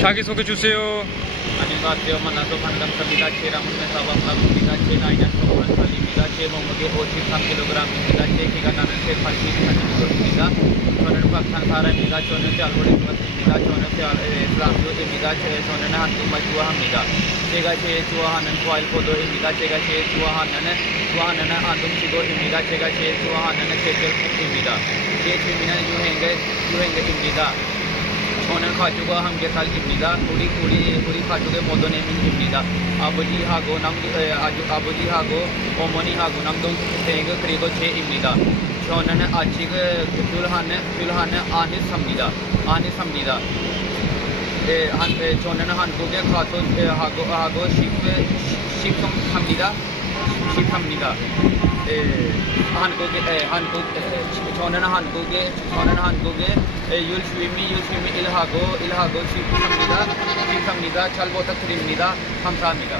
자기소개 주세요. 안녕하세요. 만나서 반갑습니다. 제라문의 사방갑니다. 제 나이는 21살입니다. 제 몸무게 53kg입니다. 제 키가 나는 180cm입니다. 저는 박산 사람입니다. 저는 알고리즘입니다. 저는 슬람교입니다. 저는 한국말 좋아합니다. 제가 제일 좋아하는 과일 포도입니다. 제가 제일 좋아하는 안동지구입니다. 제가 제일 좋아하는 제철국입니다. 제 취미는 유행입니다. 저는 가족과 함께 살기입니다. 우리 가족의 모든 애민입니다. 아버지하고 어머니하고 남동생 그리고 제입니다. 저는 아직 둘하는 안에 삽니다. 저는 한국에 가서 하고 싶습니다. 저는 한국에 열심히 일하고 싶습니다. 잘 부탁드립니다. 감사합니다.